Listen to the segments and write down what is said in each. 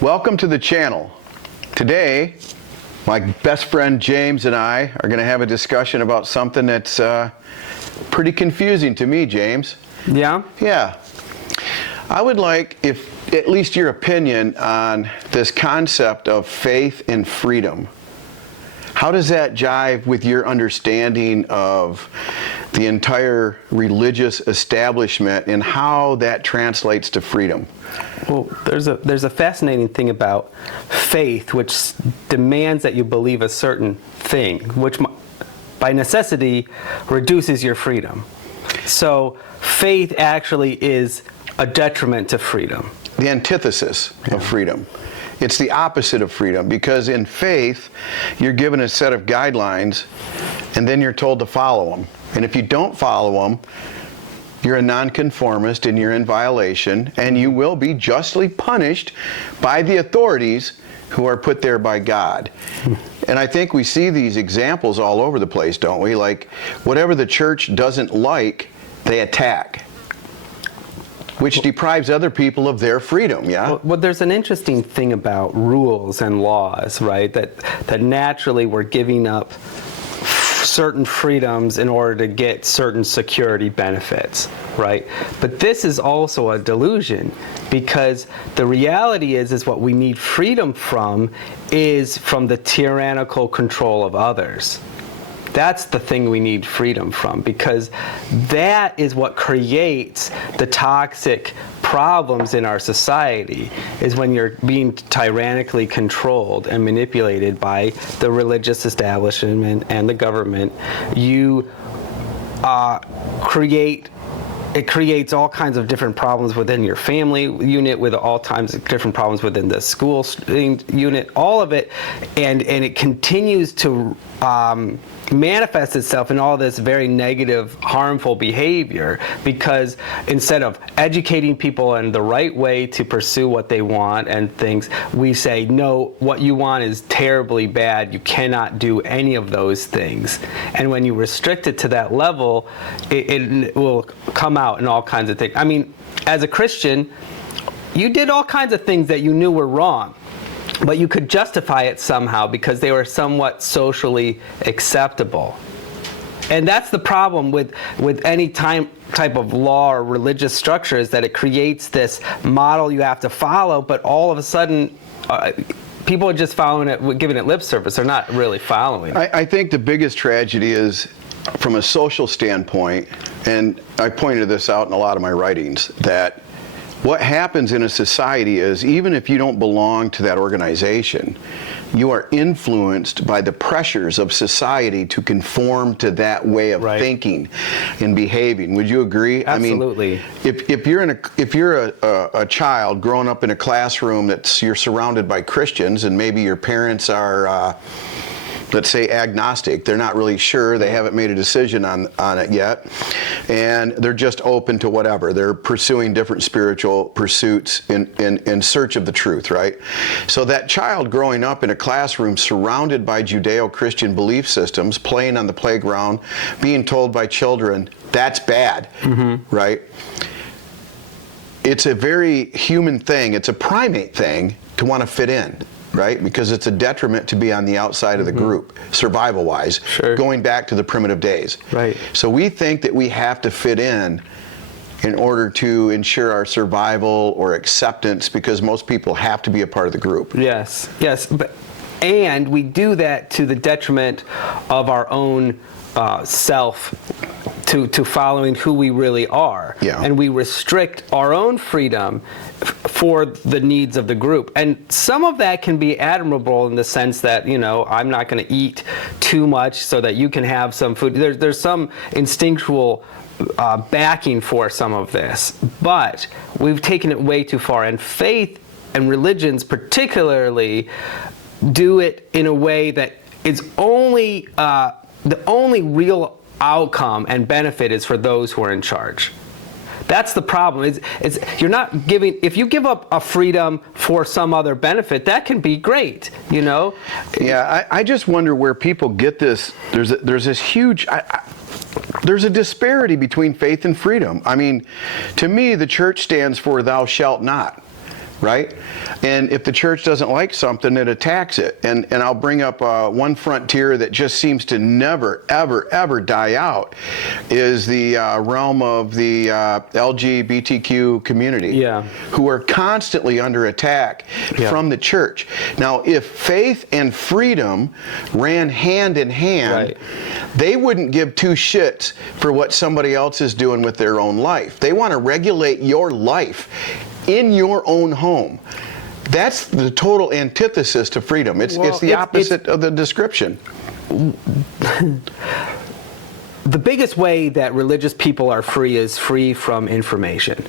Welcome to the channel. Today, my best friend James and I are going to have a discussion about something that's pretty confusing to me, James. Yeah? Yeah. I would like, if at least your opinion on this concept of faith and freedom. How does that jive with your understanding of the entire religious establishment and how that translates to freedom? Well, there's a fascinating thing about faith, which demands that you believe a certain thing, which by necessity reduces your freedom. So faith actually is a detriment to freedom. The antithesis of freedom. It's the opposite of freedom, because in faith, you're given a set of guidelines, and then you're told to follow them. And if you don't follow them, you're a nonconformist and you're in violation, and you will be justly punished by the authorities who are put there by God. And I think we see these examples all over the place, don't we? Like, whatever the church doesn't like, they attack, which deprives other people of their freedom, yeah? Well, there's an interesting thing about rules and laws, right? That naturally we're giving up certain freedoms in order to get certain security benefits, right? But this is also a delusion, because the reality is what we need freedom from is from the tyrannical control of others. That's the thing we need freedom from, because that is what creates the toxic problems in our society, is when you're being tyrannically controlled and manipulated by the religious establishment and the government. You it creates all kinds of different problems within your family unit, with all kinds of different problems within the school unit, all of it, and it continues to manifest itself in all this very negative, harmful behavior, because instead of educating people in the right way to pursue what they want and things, we say, no, what you want is terribly bad, you cannot do any of those things. And when you restrict it to that level, it will come out in all kinds of things. I mean, as a Christian, you did all kinds of things that you knew were wrong, but you could justify it somehow because they were somewhat socially acceptable. And that's the problem with any type of law or religious structure, is that it creates this model you have to follow, but all of a sudden people are just following it, giving it lip service. They're not really following it. I think the biggest tragedy is, from a social standpoint, and I pointed this out in a lot of my writings, that what happens in a society is, even if you don't belong to that organization, you are influenced by the pressures of society to conform to that way of thinking and behaving. Would you agree? Absolutely. I mean, if you're a child growing up in a classroom you're surrounded by Christians, and maybe your parents are let's say agnostic, they're not really sure, they haven't made a decision on it yet, and they're just open to whatever. They're pursuing different spiritual pursuits in search of the truth, right? So that child growing up in a classroom surrounded by Judeo-Christian belief systems, playing on the playground, being told by children, that's bad, right? It's a very human thing, it's a primate thing to want to fit in, right? Because it's a detriment to be on the outside of the group, survival-wise, going back to the primitive days. Right. So we think that we have to fit in order to ensure our survival or acceptance, because most people have to be a part of the group. Yes, and we do that to the detriment of our own self, to following who we really are. Yeah. And we restrict our own freedom for the needs of the group. And some of that can be admirable in the sense that, I'm not going to eat too much so that you can have some food. There's some instinctual backing for some of this, but we've taken it way too far. And faith and religions particularly do it in a way that is only the only real outcome and benefit is for those who are in charge. That's the problem. You're not giving. If you give up a freedom for some other benefit, that can be great. Yeah, I just wonder where people get this. There's this huge. There's a disparity between faith and freedom. I mean, to me, the church stands for "Thou shalt not." right? And if the church doesn't like something, it attacks it. And I'll bring up one frontier that just seems to never, ever, ever die out is the realm of the LGBTQ community, who are constantly under attack from the church. Now, if faith and freedom ran hand in hand, they wouldn't give two shits for what somebody else is doing with their own life. They want to regulate your life in your own home. That's the total antithesis to freedom. It's the opposite of the description. The biggest way that religious people are free is free from information.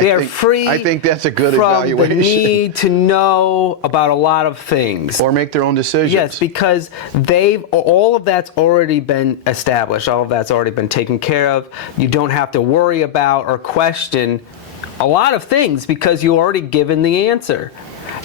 They are free. I think that's a good from evaluation. The need to know about a lot of things, or make their own decisions. Yes, because all of that's already been established. All of that's already been taken care of. You don't have to worry about or question a lot of things because you already given the answer.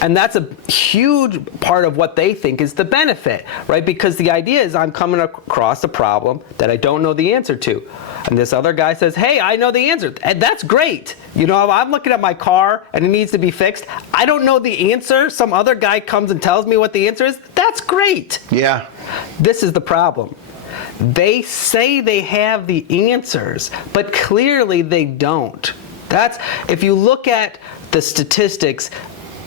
And that's a huge part of what they think is the benefit, right? Because the idea is I'm coming across a problem that I don't know the answer to. And this other guy says, hey, I know the answer. And that's great. You know, I'm looking at my car and it needs to be fixed. I don't know the answer. Some other guy comes and tells me what the answer is. That's great. Yeah. This is the problem. They say they have the answers, but clearly they don't. If you look at the statistics,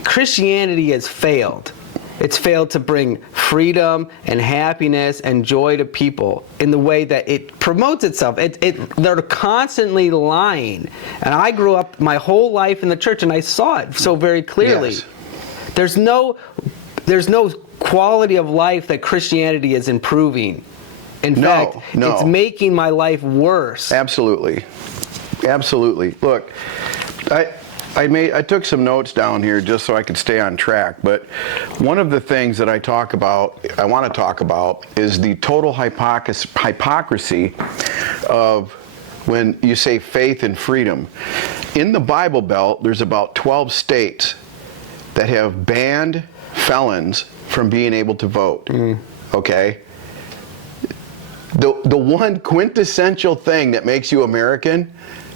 Christianity has failed. It's failed to bring freedom and happiness and joy to people in the way that it promotes itself. They're constantly lying. And I grew up my whole life in the church and I saw it so very clearly. Yes. There's no quality of life that Christianity is improving. In fact, it's making my life worse. Absolutely. Absolutely. Look, I took some notes down here just so I could stay on track, but one of the things that I want to talk about is the total hypocrisy of when you say faith and freedom. In the Bible Belt, there's about 12 states that have banned felons from being able to vote. Okay? The one quintessential thing that makes you American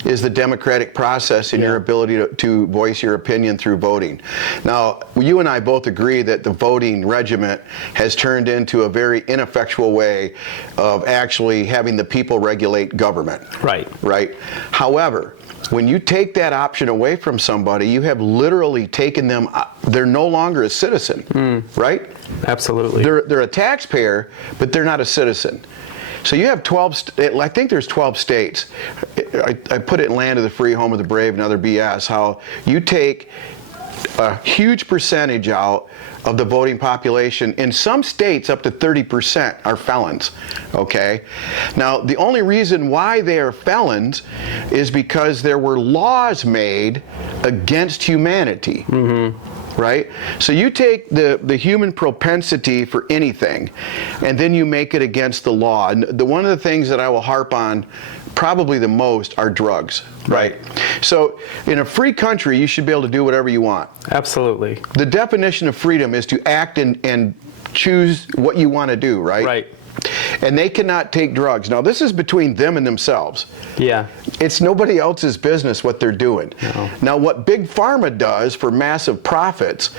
is the democratic process and your ability to voice your opinion through voting. Now, you and I both agree that the voting regiment has turned into a very ineffectual way of actually having the people regulate government. Right? However, when you take that option away from somebody, you have literally taken them, they're no longer a citizen, right? Absolutely. They're a taxpayer, but they're not a citizen. So you have 12, I think there's 12 states. I put it in Land of the Free, Home of the Brave, and other BS, how you take a huge percentage out of the voting population. In some states, up to 30% are felons, okay? Now, the only reason why they are felons is because there were laws made against humanity. Right? So you take the human propensity for anything, and then you make it against the law. And one of the things that I will harp on probably the most are drugs, right? So in a free country, you should be able to do whatever you want. Absolutely. The definition of freedom is to act and choose what you want to do, right? Right. And they cannot take drugs. Now, this is between them and themselves. Yeah. It's nobody else's business what they're doing. No. Now, what Big Pharma does for massive profits,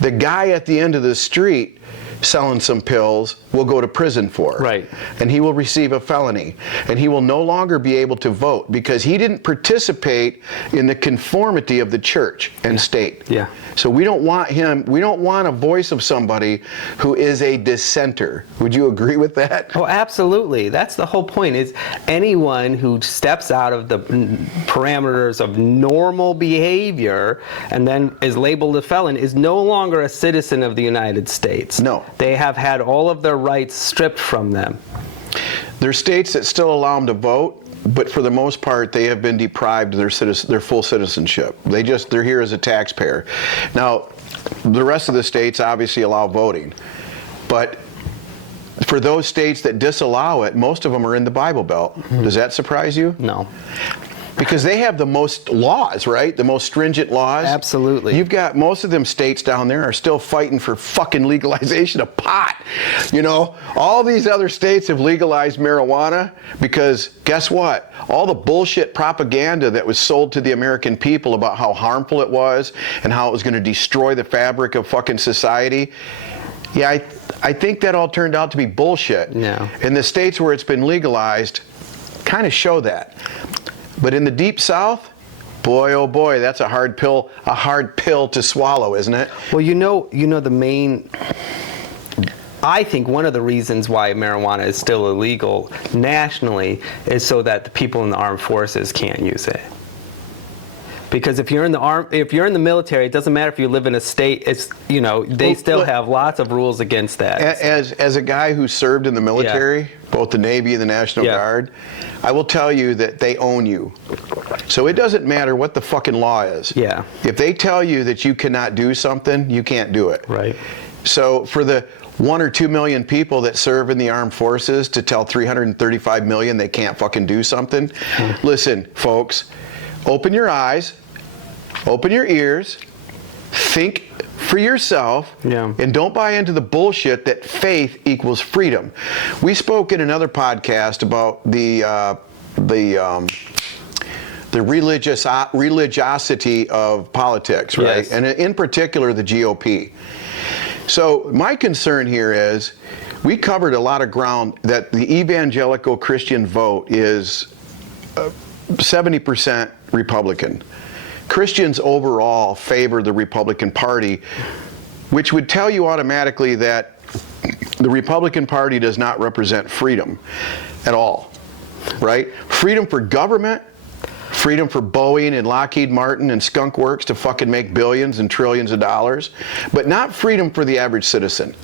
the guy at the end of the street selling some pills will go to prison for. Right. And he will receive a felony. And he will no longer be able to vote because he didn't participate in the conformity of the church and state. Yeah. So we don't want him, we don't want a voice of somebody who is a dissenter. Would you agree with that? Oh, absolutely. That's the whole point, is anyone who steps out of the parameters of normal behavior and then is labeled a felon is no longer a citizen of the United States. No. They have had all of their rights stripped from them. There are states that still allow them to vote, but for the most part, they have been deprived of their full citizenship. They're here as a taxpayer. Now, the rest of the states obviously allow voting, but for those states that disallow it, most of them are in the Bible Belt. Does that surprise you? No. Because they have the most laws, right? The most stringent laws. Absolutely. You've got most of them states down there are still fighting for fucking legalization of pot. You know, all these other states have legalized marijuana because guess what? All the bullshit propaganda that was sold to the American people about how harmful it was and how it was going to destroy the fabric of fucking society. Yeah, I think that all turned out to be bullshit. No. And the states where it's been legalized kind of show that. But in the Deep South, boy, oh boy, that's a hard pill to swallow, isn't it? Well, I think one of the reasons why marijuana is still illegal nationally is so that the people in the armed forces can't use it. Because if you're in the military, it doesn't matter if you live in a state. They still have lots of rules against that. As a guy who served in the military, both the Navy and the National Guard, I will tell you that they own you. So it doesn't matter what the fucking law is. Yeah. If they tell you that you cannot do something, you can't do it. Right. So for the 1 or 2 million people that serve in the armed forces to tell 335 million they can't fucking do something, listen, folks, open your eyes, open your ears, think for yourself, and don't buy into the bullshit that faith equals freedom. We spoke in another podcast about the religiosity of politics, right? Yes. And in particular, the GOP. So my concern here is we covered a lot of ground that the evangelical Christian vote is 70% Republican. Christians overall favor the Republican Party, which would tell you automatically that the Republican Party does not represent freedom at all, right? Freedom for government, freedom for Boeing and Lockheed Martin and Skunk Works to fucking make billions and trillions of dollars, but not freedom for the average citizen.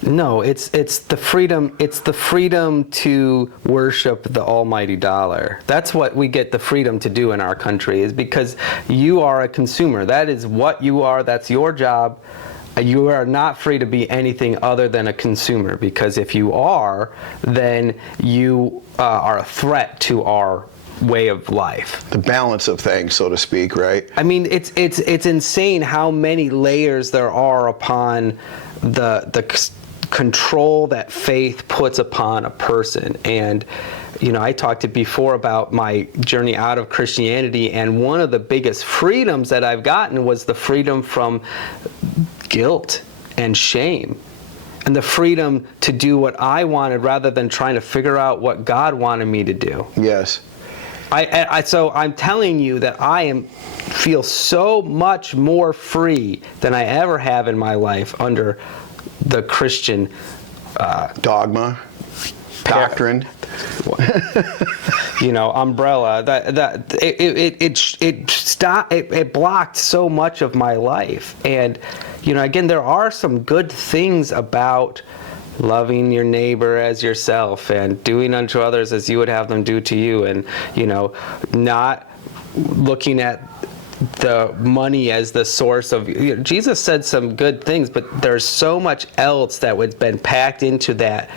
No, it's the freedom to worship the almighty dollar. That's what we get the freedom to do in our country, is because you are a consumer. That is what you are. That's your job. You are not free to be anything other than a consumer, because if you are, then you are a threat to our way of life. The balance of things, so to speak, right? I mean, it's insane how many layers there are upon the control that faith puts upon a person. And I talked to before about my journey out of Christianity, and one of the biggest freedoms that I've gotten was the freedom from guilt and shame, and the freedom to do what I wanted rather than trying to figure out what God wanted me to do. Yes. So I'm telling you that I feel so much more free than I ever have in my life under the Christian dogma, doctrine, umbrella. It blocked so much of my life. And again, there are some good things about loving your neighbor as yourself and doing unto others as you would have them do to you, and not looking at the money as the source of Jesus said some good things, but there's so much else that has been packed into that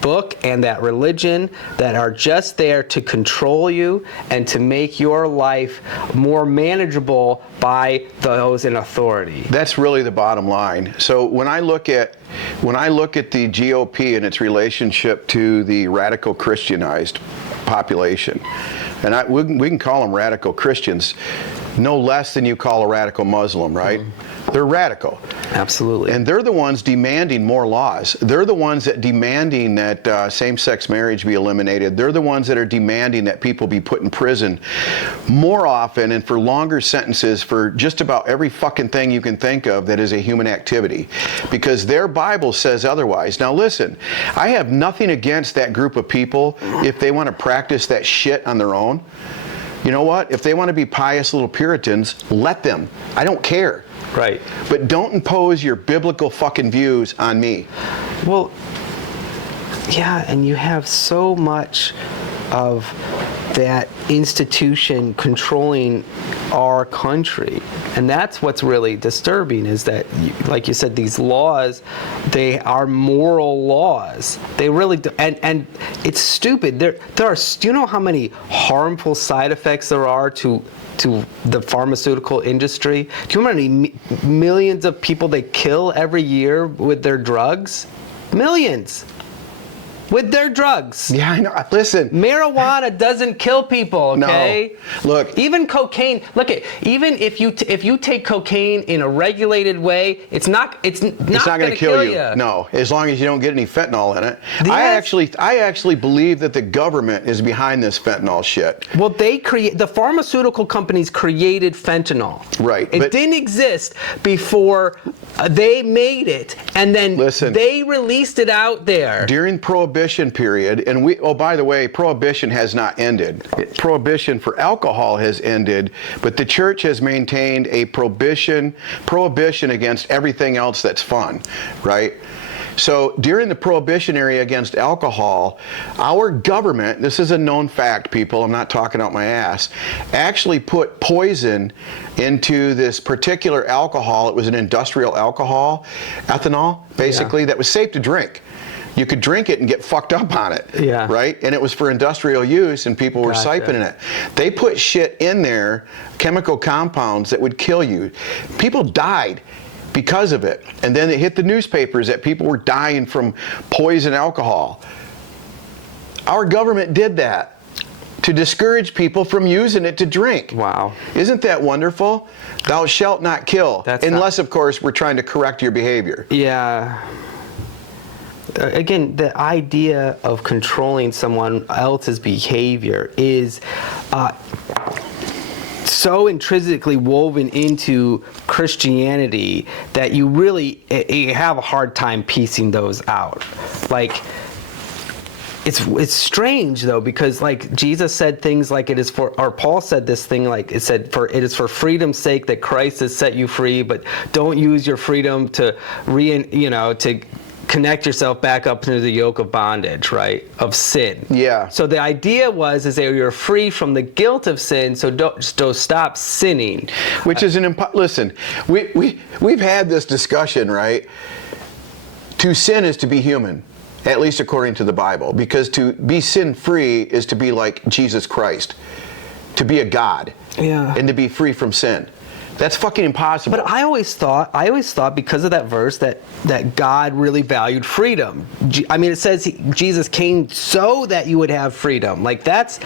book and that religion that are just there to control you and to make your life more manageable by those in authority. That's really the bottom line. So when I look at the GOP and its relationship to the radical Christianized population, and we can call them radical Christians no less than you call a radical Muslim, right? They're radical. Absolutely. And they're the ones demanding more laws. They're the ones that demanding that same-sex marriage be eliminated. They're the ones that are demanding that people be put in prison more often and for longer sentences for just about every fucking thing you can think of that is a human activity, because their Bible says otherwise. Now listen, I have nothing against that group of people if they want to practice that shit on their own. You know what? If they want to be pious little Puritans, let them. I don't care. Right. But don't impose your biblical fucking views on me. Well, yeah, and you have so much of that institution controlling our country. And that's what's really disturbing, is that, like you said, these laws, they are moral laws. They really do. And it's stupid. There are, do you know how many harmful side effects there are to the pharmaceutical industry? Do you know how many millions of people they kill every year with their drugs? Millions. With their drugs. Yeah, I know. Listen. Marijuana doesn't kill people, okay? No. Look. Even cocaine, even if you take cocaine in a regulated way, it's not going to kill you. No, as long as you don't get any fentanyl in it. Yes. I actually believe that the government is behind this fentanyl shit. Well, the pharmaceutical companies created fentanyl. Right. It didn't exist before they made it, and then they released it out there. During Prohibition period, and by the way, Prohibition has not ended. Prohibition for alcohol has ended, but the church has maintained a prohibition against everything else that's fun, right? So during the Prohibition era against alcohol, our government, this is a known fact, people, I'm not talking out my ass, actually put poison into this particular alcohol. It was an industrial alcohol, ethanol, basically, that was safe to drink. You could drink it and get fucked up on it, right? And it was for industrial use, and people were siphoning it. They put shit in there, chemical compounds that would kill you. People died because of it. And then it hit the newspapers that people were dying from poison alcohol. Our government did that to discourage people from using it to drink. Wow. Isn't that wonderful? Thou shalt not kill. Unless, of course, we're trying to correct your behavior. Yeah. Again, the idea of controlling someone else's behavior is so intrinsically woven into Christianity that you have a hard time piecing those out. Like, it's strange though, because like Jesus said things like it is for, or Paul said this thing like it said, for it is for freedom's sake that Christ has set you free, but don't use your freedom to to connect yourself back up to the yoke of bondage, right? Of sin. Yeah. So the idea is that you're free from the guilt of sin, so don't stop sinning. Which is listen, we've had this discussion, right? To sin is to be human, at least according to the Bible, because to be sin-free is to be like Jesus Christ, to be a God, and to be free from sin. That's fucking impossible. But I always thought because of that verse that God really valued freedom. I mean, it says Jesus came so that you would have freedom. Like, that's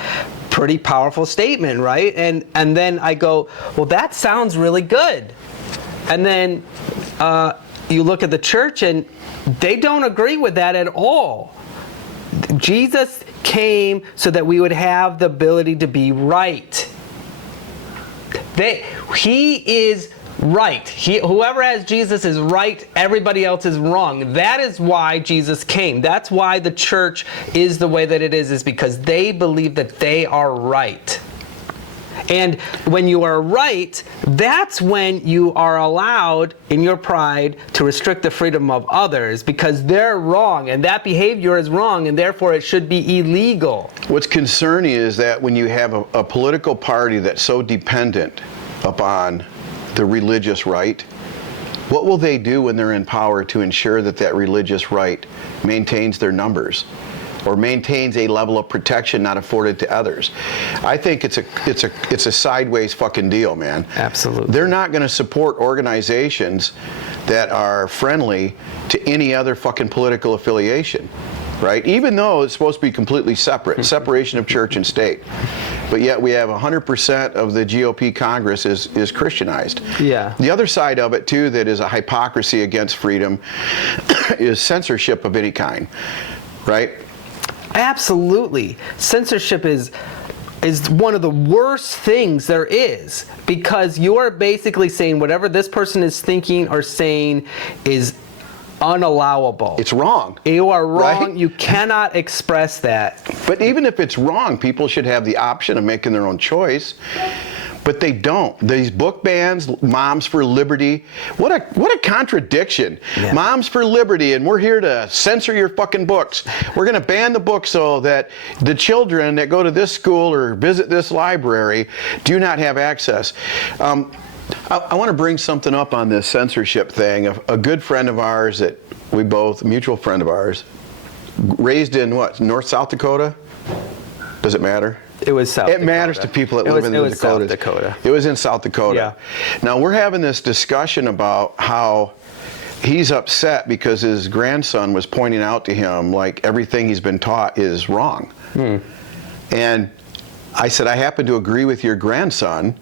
pretty powerful statement, right? And then I go, well, that sounds really good. And then you look at the church and they don't agree with that at all. Jesus came so that we would have the ability to be right. He is right. Whoever has Jesus is right. Everybody else is wrong. That is why Jesus came. That's why the church is the way that it is because they believe that they are right. And when you are right, that's when you are allowed, in your pride, to restrict the freedom of others because they're wrong, and that behavior is wrong, and therefore it should be illegal. What's concerning is that when you have a political party that's so dependent upon the religious right, what will they do when they're in power to ensure that that religious right maintains their numbers? Or maintains a level of protection not afforded to others? I think it's a sideways fucking deal, man. Absolutely. They're not going to support organizations that are friendly to any other fucking political affiliation, right? Even though it's supposed to be completely separate, separation of church and state. But yet we have 100% of the GOP Congress is Christianized. Yeah. The other side of it too that is a hypocrisy against freedom is censorship of any kind, right? Absolutely. Censorship is one of the worst things there is because you're basically saying whatever this person is thinking or saying is unallowable. It's wrong. You are wrong. Right? You cannot express that. But even if it's wrong, people should have the option of making their own choice. But they don't. These book bans, Moms for Liberty, what a contradiction. Yeah. Moms for Liberty, and we're here to censor your fucking books. We're going to ban the books so that the children that go to this school or visit this library do not have access. I want to bring something up on this censorship thing. A good friend of ours that we both, a mutual friend of ours, raised in what, North South Dakota? Does it matter? It was South Dakota. It matters to people that live in the Dakotas. South Dakota. It was in South Dakota. Yeah. Now we're having this discussion about how he's upset because his grandson was pointing out to him like everything he's been taught is wrong. And I said, I happen to agree with your grandson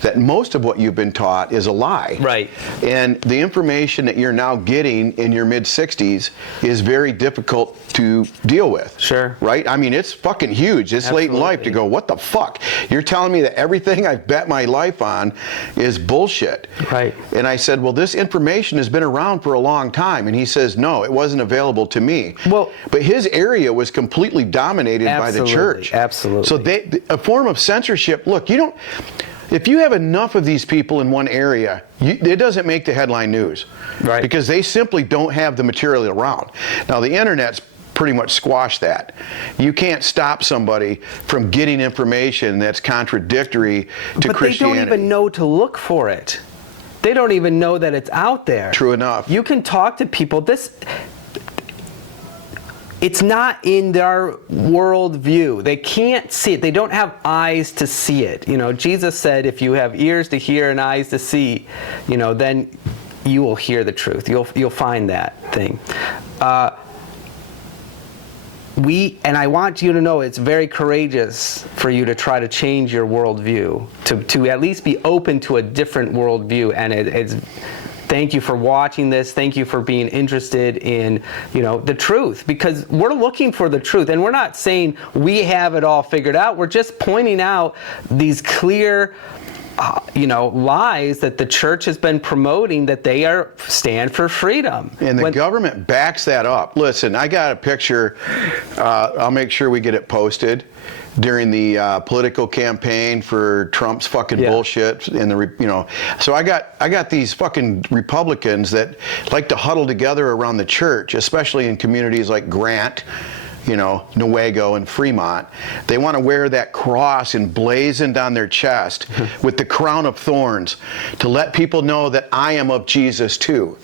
that most of what you've been taught is a lie. Right. And the information that you're now getting in your mid-60s is very difficult to deal with. Sure. Right? I mean, it's fucking huge. It's late in life to go, what the fuck? You're telling me that everything I've bet my life on is bullshit. Right. And I said, well, this information has been around for a long time. And he says, no, it wasn't available to me. Well, but his area was completely dominated by the church. Absolutely. So a form of censorship, look, you don't, if you have enough of these people in one area, it doesn't make the headline news. Right. Because they simply don't have the material around. Now, the internet's pretty much squashed that. You can't stop somebody from getting information that's contradictory to but Christianity. They don't even know to look for it. They don't even know that it's out there. True enough. You can talk to people. It's not in their worldview. They can't see it. They don't have eyes to see it. You know, Jesus said, if you have ears to hear and eyes to see, you know, then you will hear the truth. You'll find that thing. And I want you to know it's very courageous for you to try to change your worldview, to at least be open to a different worldview. And it's thank you for watching this. Thank you for being interested in, you know, the truth, because we're looking for the truth, and we're not saying we have it all figured out. We're just pointing out these clear, you know, lies that the church has been promoting, that they stand for freedom. And the government backs that up. Listen, I got a picture. I'll make sure we get it posted during the political campaign for Trump's fucking bullshit and so I got these fucking Republicans that like to huddle together around the church, especially in communities like Grant, you know, Newaygo and Fremont. They want to wear that cross emblazoned on their chest with the crown of thorns to let people know that I am of Jesus too.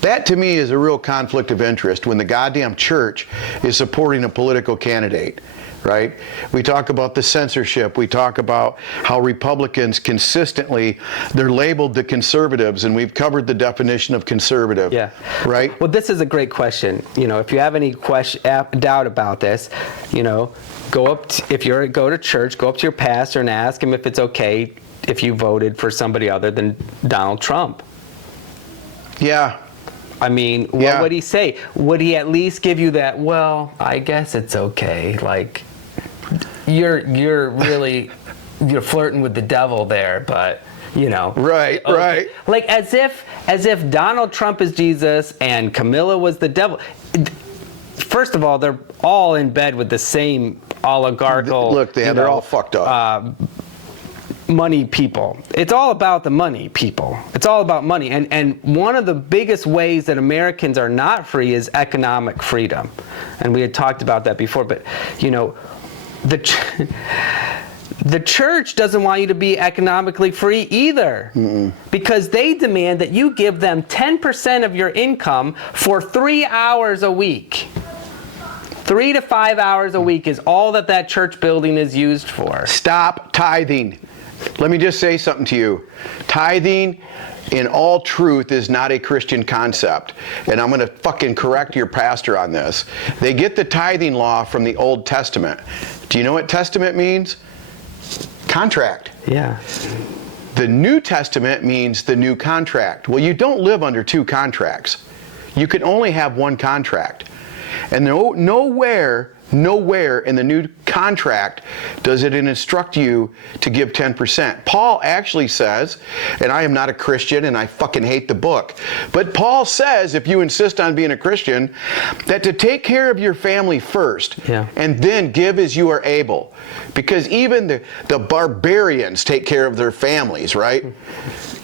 That to me is a real conflict of interest when the goddamn church is supporting a political candidate. Right? We talk about the censorship. We talk about how Republicans consistently, they're labeled the conservatives, and we've covered the definition of conservative. Yeah. Right? Well, this is a great question. You know, if you have any doubt about this, you know, go to church, go up to your pastor and ask him if it's okay if you voted for somebody other than Donald Trump. Yeah. I mean, what would he say? Would he at least give you that, well, I guess it's okay, like, you're really flirting with the devil there, but you know. Right, okay. right. Like as if Donald Trump is Jesus and Camilla was the devil. First of all, they're all in bed with the same oligarchical. Look, they're all fucked up. Money people. It's all about the money people. It's all about money. And one of the biggest ways that Americans are not free is economic freedom. And we had talked about that before, but you know, the church doesn't want you to be economically free either. Because they demand that you give them 10% of your income for 3 hours a week. 3 to 5 hours a week is all that church building is used for. Stop tithing. Let me just say something to you. Tithing, in all truth, is not a Christian concept. And I'm going to fucking correct your pastor on this. They get the tithing law from the Old Testament. Do you know what testament means? Contract. Yeah. The New Testament means the new contract. Well, you don't live under two contracts. You can only have one contract. And nowhere in the New contract does it instruct you to give 10%. Paul actually says, and I am not a Christian and I fucking hate the book, but Paul says, if you insist on being a Christian, that to take care of your family first, and then give as you are able. Because even the barbarians take care of their families, right?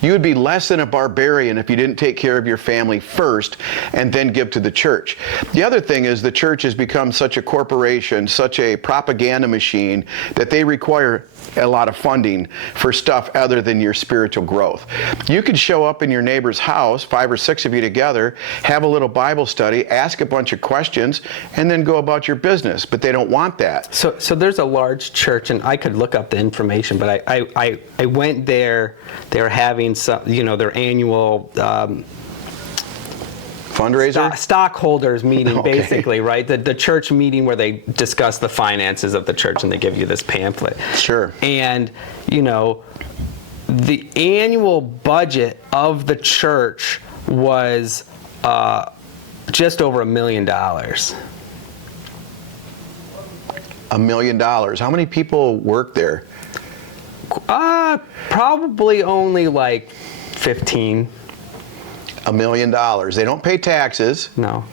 You would be less than a barbarian if you didn't take care of your family first and then give to the church. The other thing is the church has become such a corporation, such a propaganda machine, that they require a lot of funding for stuff other than your spiritual growth. You could show up in your neighbor's house, 5 or 6 of you together, have a little Bible study, ask a bunch of questions, and then go about your business. But they don't want that. So there's a large church, and I could look up the information, but I went there. They're having some, their annual fundraiser? Stockholders meeting, Okay. basically, right? The church meeting where they discuss the finances of the church and they give you this pamphlet. Sure. And, the annual budget of the church was just over $1 million. $1 million. How many people work there? Probably only like 15. $1 million. They don't pay taxes. No,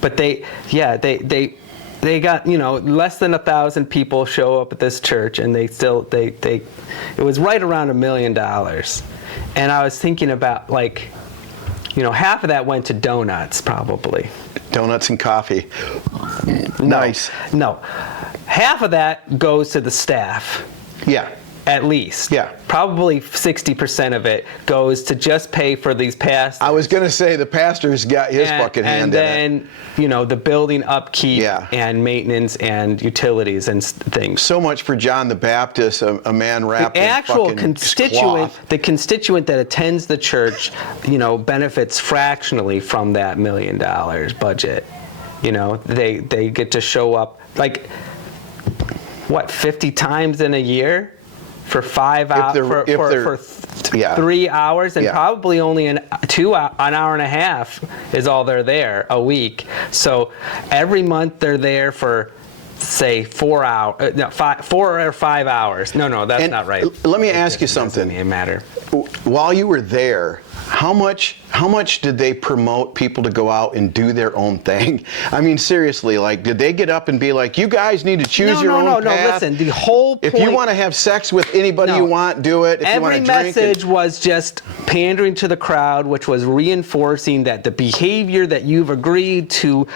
but they got, less than 1,000 people show up at this church, and it was right around $1 million. And I was thinking about, half of that went to donuts, probably. Donuts and coffee. Nice. No, half of that goes to the staff. Yeah. At least. Yeah. Probably 60% of it goes to just pay for these pastors. I was going to say the pastor's got his fucking hand in it. And then, the building upkeep and maintenance and utilities and things. So much for John the Baptist, a man wrapped the in actual fucking constituent, cloth. the constituent that attends the church, benefits fractionally from that $1 million budget. They get to show up 50 times in a year? For 5 hours, for 3 hours, and probably only an hour and a half is all they're there a week. So every month they're there for, say, 4 hours, 4 or 5 hours. No, that's not right. Let me ask you something. Doesn't matter. While you were there, how much did they promote people to go out and do their own thing? I mean, seriously, did they get up and be like, you guys need to choose your own path? No, listen, the whole point... If you want to have sex with anybody you want, do it. If you want to drink... Every message was just pandering to the crowd, which was reinforcing that the behavior that you've agreed to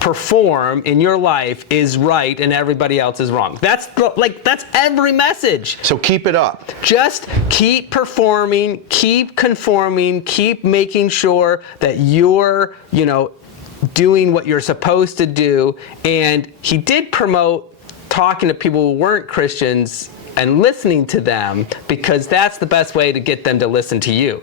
perform in your life is right and everybody else is wrong. That's every message. So keep it up. Just keep performing, keep conforming, keep making sure that you're, doing what you're supposed to do. And he did promote talking to people who weren't Christians and listening to them, because that's the best way to get them to listen to you.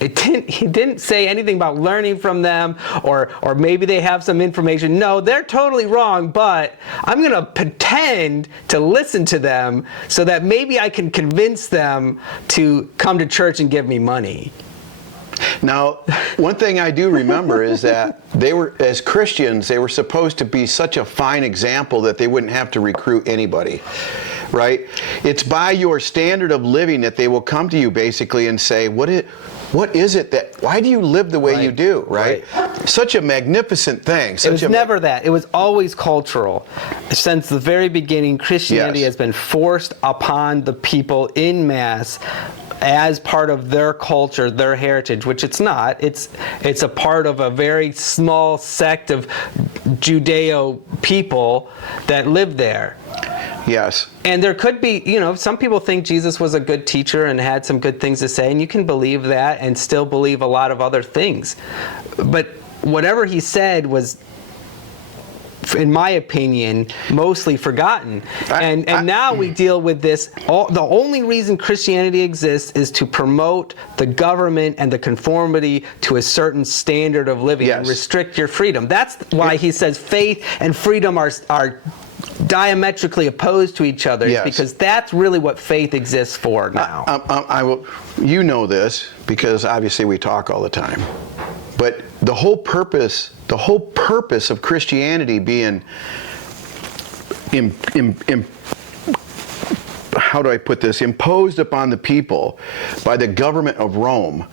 He didn't say anything about learning from them or maybe they have some information. No, they're totally wrong, but I'm going to pretend to listen to them so that maybe I can convince them to come to church and give me money. Now, one thing I do remember is that they were, as Christians, they were supposed to be such a fine example that they wouldn't have to recruit anybody, right? It's by your standard of living that they will come to you basically and say, what is it that, why do you live the way you do, right? Such a magnificent thing. It was never that. It was always cultural. Since the very beginning, Christianity has been forced upon the people in mass as part of their culture, their heritage, which it's not. It's a part of a very small sect of Judeo people that live there. Yes. And there could be, some people think Jesus was a good teacher and had some good things to say, and you can believe that and still believe a lot of other things. But whatever he said was, in my opinion, mostly forgotten. And now we deal with this. The only reason Christianity exists is to promote the government and the conformity to a certain standard of living and restrict your freedom. That's why he says faith and freedom are diametrically opposed to each other, because that's really what faith exists for now. I will. You know this because obviously we talk all the time. But the whole purpose of Christianity being how do I put this, imposed upon the people by the government of Rome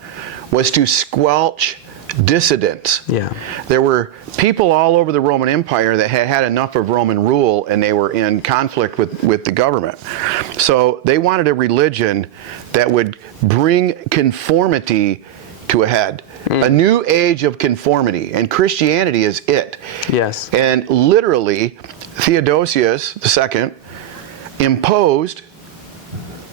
was to squelch dissidents. Yeah. There were people all over the Roman Empire that had had enough of Roman rule, and they were in conflict with the government. So they wanted a religion that would bring conformity to a head. A new age of conformity, and Christianity is it. Yes. And literally, Theodosius II imposed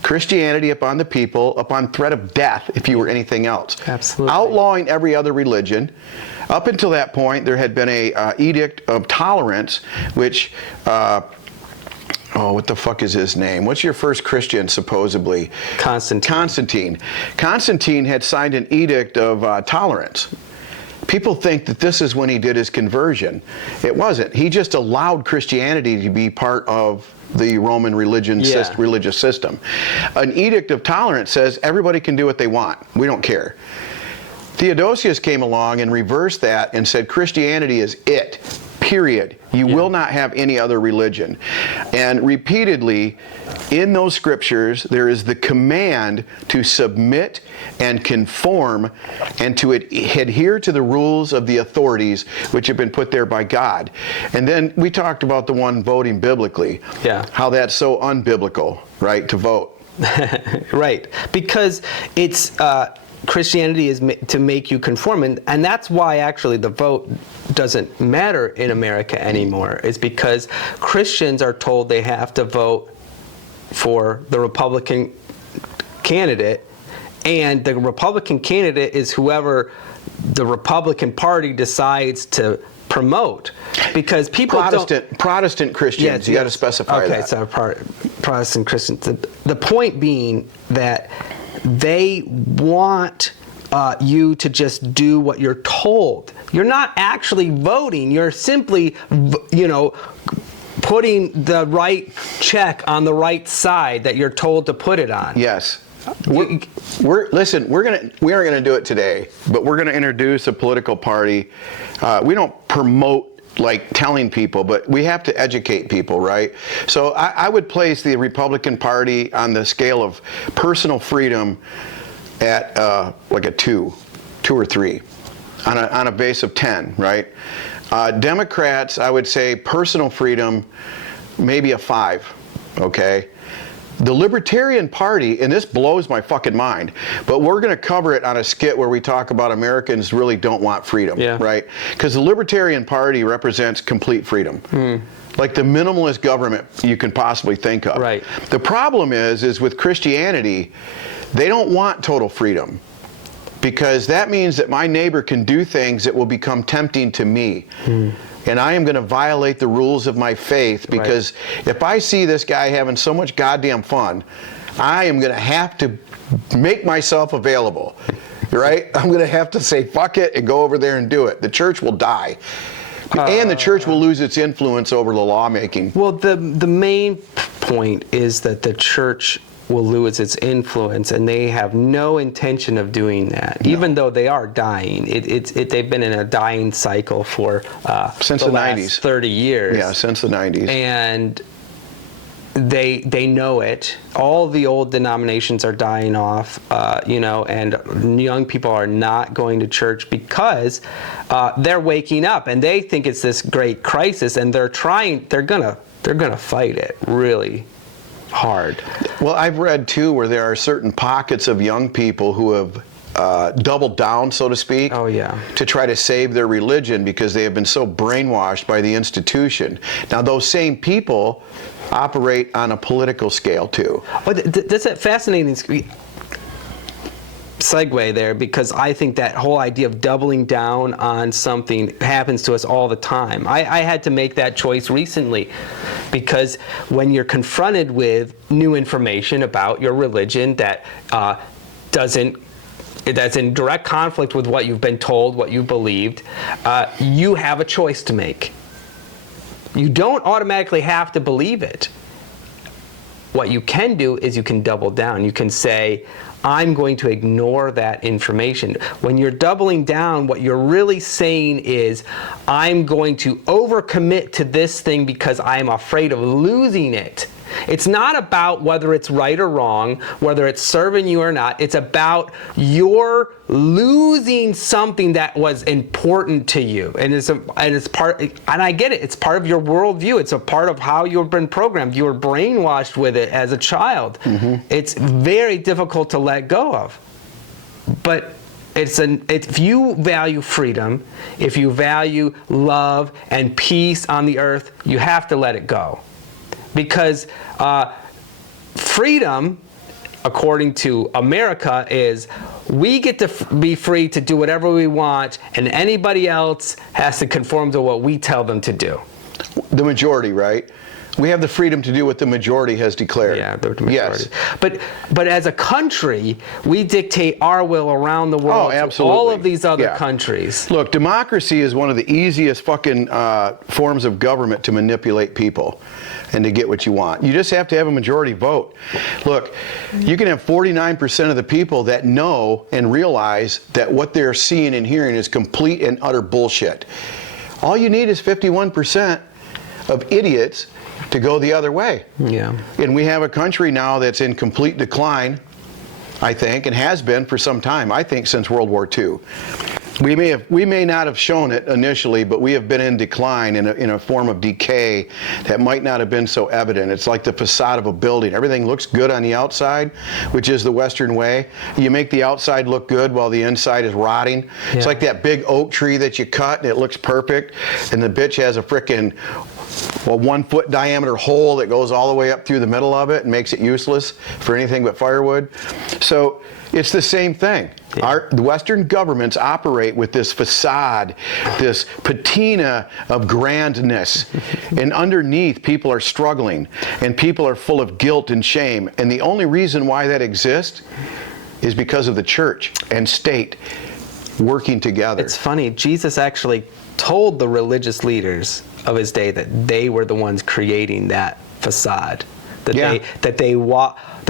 Christianity upon the people upon threat of death if you were anything else. Absolutely. Outlawing every other religion. Up until that point, there had been a edict of tolerance, which, what the fuck is his name? What's your first Christian, supposedly? Constantine. Constantine had signed an edict of tolerance. People think that this is when he did his conversion. It wasn't. He just allowed Christianity to be part of the Roman religious system. An edict of tolerance says everybody can do what they want. We don't care. Theodosius came along and reversed that and said Christianity is it, period. You will not have any other religion. And repeatedly, in those scriptures, there is the command to submit and conform and to adhere to the rules of the authorities which have been put there by God. And then we talked about the one voting biblically. Yeah. How that's so unbiblical, right, to vote. Right. Because it's Christianity is to make you conform, and that's why actually the vote doesn't matter in America anymore. Is because Christians are told they have to vote for the Republican candidate, and the Republican candidate is whoever the Republican Party decides to promote. Because people Protestant Christians, yes, you got to specify that. Okay, so Protestant Christians. The point being that they want you to just do what you're told. You're not actually voting. You're simply, putting the right check on the right side that you're told to put it on. Yes. We aren't gonna do it today, but we're gonna introduce a political party. We don't promote like telling people, but we have to educate people, right? So I would place the Republican Party on the scale of personal freedom at like a 2 or 3 on a base of 10, right? Democrats, I would say personal freedom, maybe a 5, okay? The Libertarian Party, and this blows my fucking mind, but we're going to cover it on a skit where we talk about Americans really don't want freedom, right? Because the Libertarian Party represents complete freedom. Like the minimalist government you can possibly think of. Right. The problem is with Christianity, they don't want total freedom, because that means that my neighbor can do things that will become tempting to me. And I am going to violate the rules of my faith, because if I see this guy having so much goddamn fun, I am going to have to make myself available, right? I'm going to have to say fuck it and go over there and do it. The church will die. And the church will lose its influence over the lawmaking. Well, the main point is that the church will lose its influence, and they have no intention of doing that, even though they are dying. They've been in a dying cycle for since the last 90s. 30 years. Yeah, since the 90s. And they know it. All the old denominations are dying off, and young people are not going to church because they're waking up, and they think it's this great crisis, and they're gonna fight it really hard. Well, I've read too where there are certain pockets of young people who have doubled down, so to speak, to try to save their religion because they have been so brainwashed by the institution. Now, those same people operate on a political scale too. Well, that's a fascinating segue there, because I think that whole idea of doubling down on something happens to us all the time. I had to make that choice recently, because when you're confronted with new information about your religion that that's in direct conflict with what you've been told, what you believed, you have a choice to make. You don't automatically have to believe it. What you can do is you can double down. You can say, I'm going to ignore that information. When you're doubling down, what you're really saying is, I'm going to overcommit to this thing because I'm afraid of losing it. It's not about whether it's right or wrong, whether it's serving you or not. It's about you're losing something that was important to you, and it's part. And I get it. It's part of your worldview. It's a part of how you've been programmed. You were brainwashed with it as a child. It's very difficult to let go of, but if you value freedom, if you value love and peace on the earth, you have to let it go. Because freedom, according to America, is we get to be free to do whatever we want, and anybody else has to conform to what we tell them to do. The majority, right? We have the freedom to do what the majority has declared. Yeah, the majority. Yes. But as a country, we dictate our will around the world. Oh, absolutely. To all of these other Yeah. countries. Look, democracy is one of the easiest fucking forms of government to manipulate people and to get what you want. You just have to have a majority vote. Look, you can have 49% of the people that know and realize that what they're seeing and hearing is complete and utter bullshit. All you need is 51% of idiots to go the other way. Yeah. And we have a country now that's in complete decline, I think, and has been for some time, I think since World War II. We may not have shown it initially, but we have been in decline in a form of decay that might not have been so evident. It's like the facade of a building. Everything looks good on the outside, which is the Western way. You make the outside look good while the inside is rotting. Yeah. It's like that big oak tree that you cut and it looks perfect, and the bitch has a frickin' 1 foot diameter hole that goes all the way up through the middle of it and makes it useless for anything but firewood. So it's the same thing. Yeah. The Western governments operate with this facade, this patina of grandness, and underneath people are struggling and people are full of guilt and shame. And the only reason why that exists is because of the church and state working together. It's funny, Jesus actually told the religious leaders of his day that they were the ones creating that facade. That they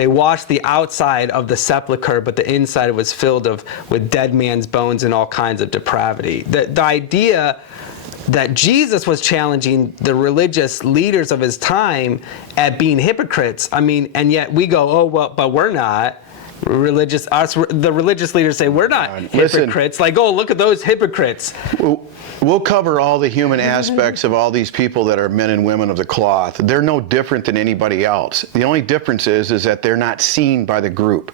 washed the outside of the sepulcher, but the inside was filled with dead man's bones and all kinds of depravity. The idea that Jesus was challenging the religious leaders of his time at being hypocrites. I mean, and yet we go, oh well, but we're not. The religious leaders say we're not hypocrites. Listen, like, oh, look at those hypocrites. We'll cover all the human aspects of all these people that are men and women of the cloth. They're no different than anybody else. The only difference is that they're not seen by the group.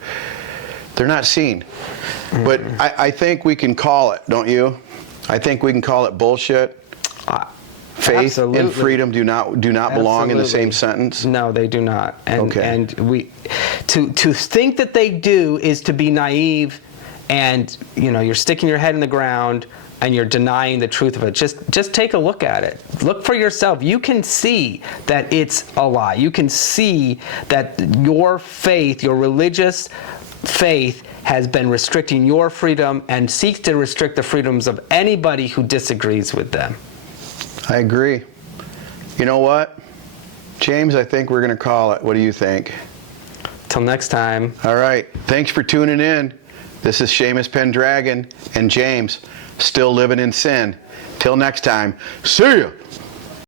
They're not seen. But I think we can call it, don't you? I think we can call it bullshit. Faith Absolutely. and freedom do not belong in the same sentence. No, they do not. And Okay. and to think that they do is to be naive, and you're sticking your head in the ground and you're denying the truth of it. Just take a look at it. Look for yourself. You can see that it's a lie. You can see that your faith, your religious faith, has been restricting your freedom and seeks to restrict the freedoms of anybody who disagrees with them. I agree. You know what? James, I think we're going to call it. What do you think? Till next time. All right. Thanks for tuning in. This is Seamus Pendragon and James, still living in sin. Till next time, see ya.